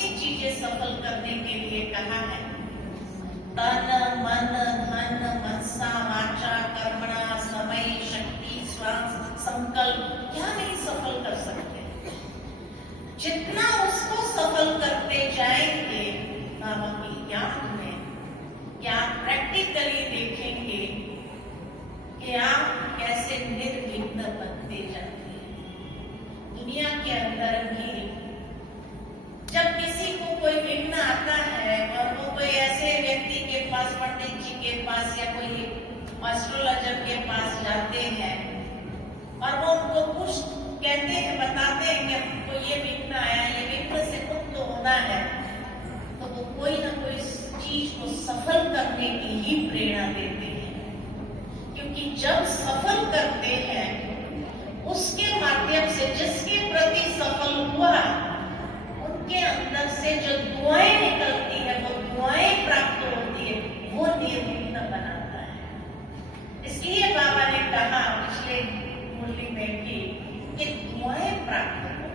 कितनी चीजें सफल करने के लिए कहा है। तन मन धन मनसा वाचा कर्मणा समय शक्ति श्वास संकल्प, क्या नहीं सफल कर सकते। जितना उसको सफल करते जाएंगे बाबा की याद में, क्या प्रैक्टिकली देखेंगे कि आप कैसे निर्विघ्न बनते जाते हैं। दुनिया के अंदर भी जब किसी को कोई विघ्न आता है और वो कोई ऐसे व्यक्ति के पास, पंडित जी के पास या कोई एस्ट्रोलॉजर के पास जाते हैं और वो उनको कुछ कहते हैं, बताते हैं कि हमको ये विघ्न आया, ये विघ्न से मुक्त होना है, तो वो कोई ना कोई चीज को सफल करने की ही प्रेरणा देते हैं। क्योंकि जब सफल करते हैं उसके माध्यम से जिसके प्रति सफल हुआ उनके अंदर से जो दुआएं निकलती है, वो दुआएं प्राप्त होती है, वो निर्विघ्न बनाता है। इसलिए बाबा ने कहा पिछले मुरली में भी कि दुआएं प्राप्त हो।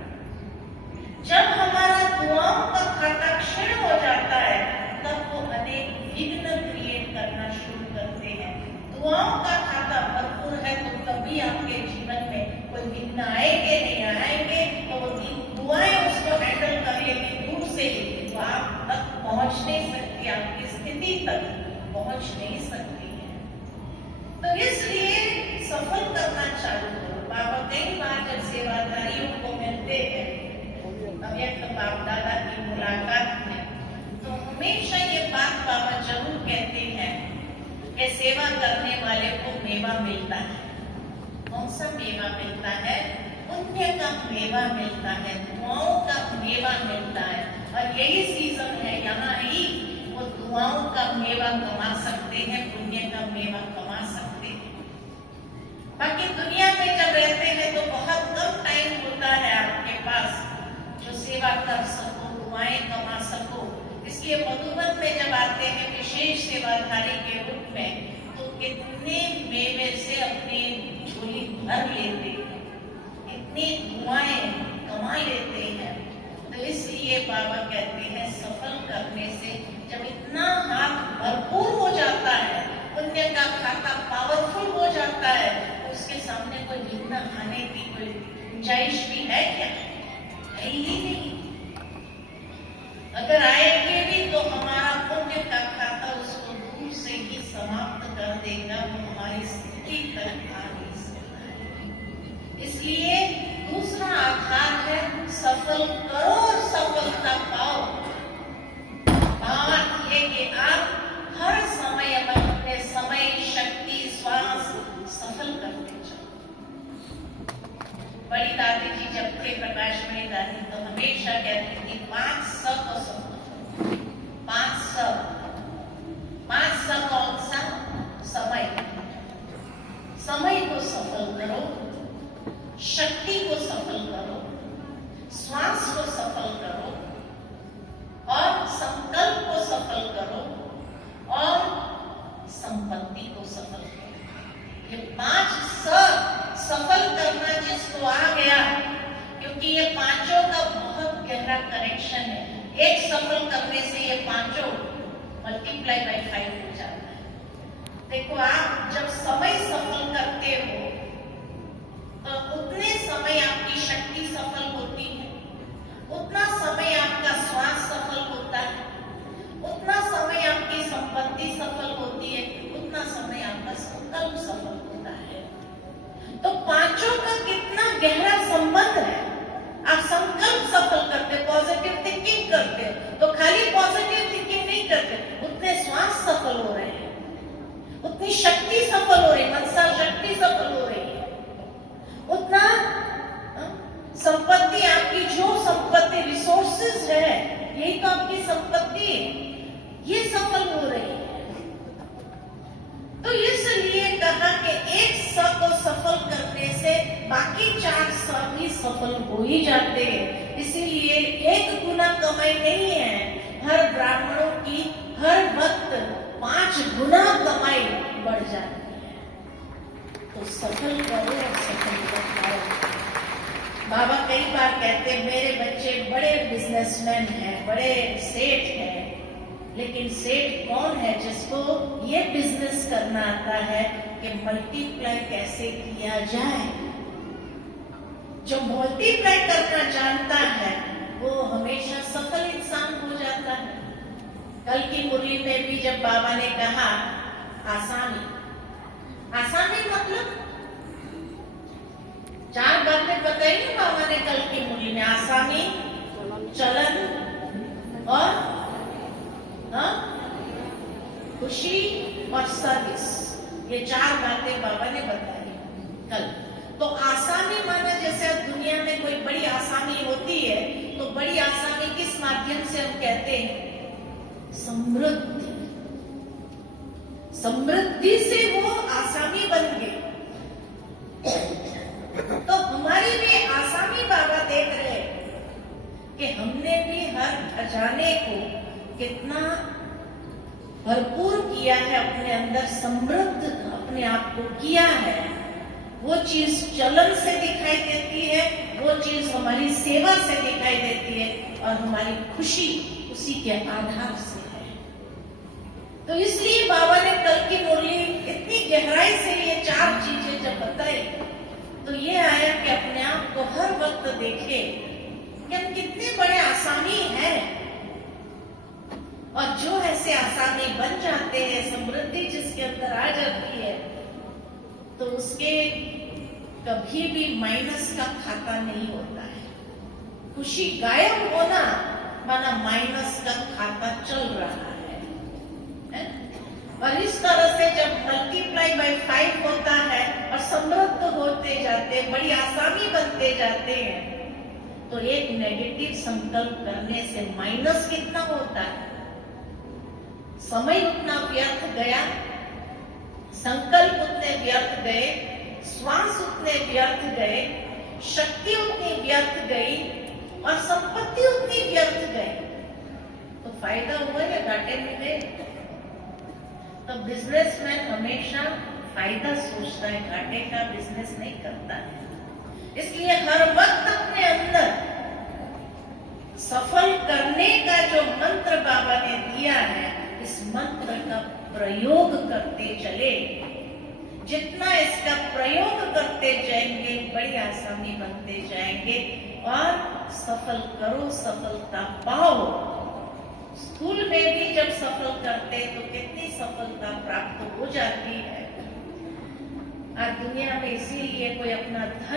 जब हमारा दुआओं का खाता क्षीण हो जाता है तब वो अनेक विघ्न क्रिएट करना शुरू करते हैं। दुआओं का खाता भरपूर है तो कभी आपके जीवन में कोई विघ्न आएंगे नहीं आएंगे, तो वो दुआएं उसको हैंडल कर लेगी दूर से ही, तो आप तक पहुंच नहीं सकती, आपकी स्थिति तक पहुंच नहीं सकती है। तो इसलिए सफल करना चालू करो। बाबा कई बार जब सेवाधारियों को मिलते हैं, अव्यक्त बाप दादा की मुलाकात में, तो हमेशा ये बात बाबा जरूर कहते हैं कि सेवा करने वाले को मेवा मिलता है। कौन सा मेवा मिलता है? पुण्य का मेवा मिलता है, दुआओं का मेवा मिलता है। और यही सीजन है, यहाँ ही वो दुआओं का मेवा कमा सकते हैं, पुण्य का मेवा कमा सकते हैं। बाकी दुनिया में जब रहते हैं तो बहुत कम टाइम होता है आपके पास जो सेवा कर सको, दुआएं कमा सको। इसलिए मधुबन में जब आते हैं विशेष सेवाधारी के रूप में, तो कितने मेवे से अपनी झोली भर लेते हैं, इतनी दुआएं कमा लेते हैं। तो इसलिए बाबा कहते हैं सफल करने से जब इतना हाथ भरपूर हो जाता है, पुण्य का खाता पावरफुल हो जाता है, तो उसके सामने कोई विघ्न आने की कोई गुंजाइश भी है क्या? है ही नहीं। अगर आएंगे भी तो हमारा पुण्य का खाता उसको दूर से ही समाप्त कर देगा, वो हमारी स्थिति तक आ नहीं सकता है। इसलिए दूसरा आधार है सफल करो और सफलता पाओ। बात ये कि आप हर समय अपने समय शक्ति श्वास सफल करते जाओ। बड़ी दादी जी जब थे प्रकाशमणि दादी, तो हमेशा कहती थी 5 स को सफल करो। 5 स। 5 स कौन सा? समय। समय को सफल करो, शक्ति को सफल करो, श्वास को सफल करो और संकल्प को सफल करो और संपत्ति को सफल करो। ये 5 स सफल करना जिसको आ गया, क्योंकि ये पांचों का बहुत गहरा कनेक्शन है। एक सफल करने से ये पांचों मल्टीप्लाई बाय 5 हो जाता है। देखो आप जब समय सफल करते हो तो उतने समय आपकी शक्ति सफल होती है, उतना समय आपका श्वास सफल होता है, उतना समय आपकी संपत्ति सफल होती है, उतना समय आपका संकल्प सफल होता है। तो पांचों का कितना गहरा संबंध है। आप संकल्प सफल करते, पॉजिटिव थिंकिंग करते, तो खाली पॉजिटिव थिंकिंग नहीं करते, उतने श्वास सफल हो रहे हैं, उतनी शक्ति सफल हो रही है, मनसा शक्ति सफल हो रही है, उतना संपत्ति आपकी जो संपत्ति रिसोर्सेज है, यही तो आपकी संपत्ति है, ये सफल हो रही है। तो इसलिए कहा कि एक स को सफल करने से बाकी 4 स भी सफल हो ही जाते हैं। इसीलिए 1 गुना कमाई नहीं है, हर ब्राह्मणों की हर वक्त 5 गुना कमाई बढ़ जाती है। तो सफल करो और सफल करो। बाबा कई बार कहते हैं मेरे बच्चे बड़े बिजनेसमैन हैं, बड़े सेठ हैं, लेकिन सेठ कौन है जिसको ये बिजनेस करना आता है कि मल्टीप्लाई कैसे किया जाए। जो मल्टीप्लाई करना जानता है वो हमेशा सफल इंसान हो जाता है। कल की मुरली में भी जब बाबा ने कहा आसानी, आसानी मतलब 4 बातें बताई ना बाबा ने कल की मुरली में, आसानी, चलन और खुशी और सर्विस, ये 4 बातें बाबा ने बताई कल। तो आसानी माना जैसे अब दुनिया में कोई बड़ी आसानी होती है तो बड़ी आसानी किस माध्यम से हम कहते हैं? समृद्धि। समृद्धि से वो आसानी बन गई। तो हमारी भी आसानी बाबा देख रहे कि हमने भी हर खजाने को कितना भरपूर किया है, अपने अंदर समृद्ध अपने आप को किया है। वो चीज चलन से दिखाई देती है, वो चीज हमारी सेवा से दिखाई देती है और हमारी खुशी उसी के आधार से है। तो इसलिए बाबा ने कल की मुरली इतनी गहराई से ये 4 चीजें जब बताई तो ये आया कि अपने आप को हर वक्त देखे कि हम कितने बड़े आसामी हैं, और जो ऐसे आसामी बन जाते हैं, समृद्धि जिसके अंदर आ जाती है, तो उसके कभी भी माइनस का खाता नहीं होता है। खुशी गायब होना माना माइनस का खाता चल रहा है? और इस तरह से जब मल्टीप्लाई बाय 5 होता है और समृद्ध होते जाते, बड़ी आसानी बनते जाते हैं, तो एक नेगेटिव संकल्प करने से माइनस कितना होता है? समय उतना व्यर्थ गया, संकल्प उतने व्यर्थ गए, श्वास उतने व्यर्थ गए, शक्ति उतनी व्यर्थ गई और संपत्ति उतनी व्यर्थ गई। तो फायदा हुआ या घाटे में गए? तो बिजनेसमैन हमेशा फायदा सोचता है, घाटे का बिजनेस नहीं करता है। इसलिए हर वक्त अपने अंदर सफल करने का जो मंत्र बाबा ने दिया है, इस मंत्र का प्रयोग करते चले। जितना इसका प्रयोग करते जाएंगे बड़ी आसानी बनते जाएंगे और सफल करो, सफलता पाओ। स्कूल में भी जब सफल करते तो कितनी सफलता प्राप्त हो जाती है। आज दुनिया में इसीलिए कोई अपना धन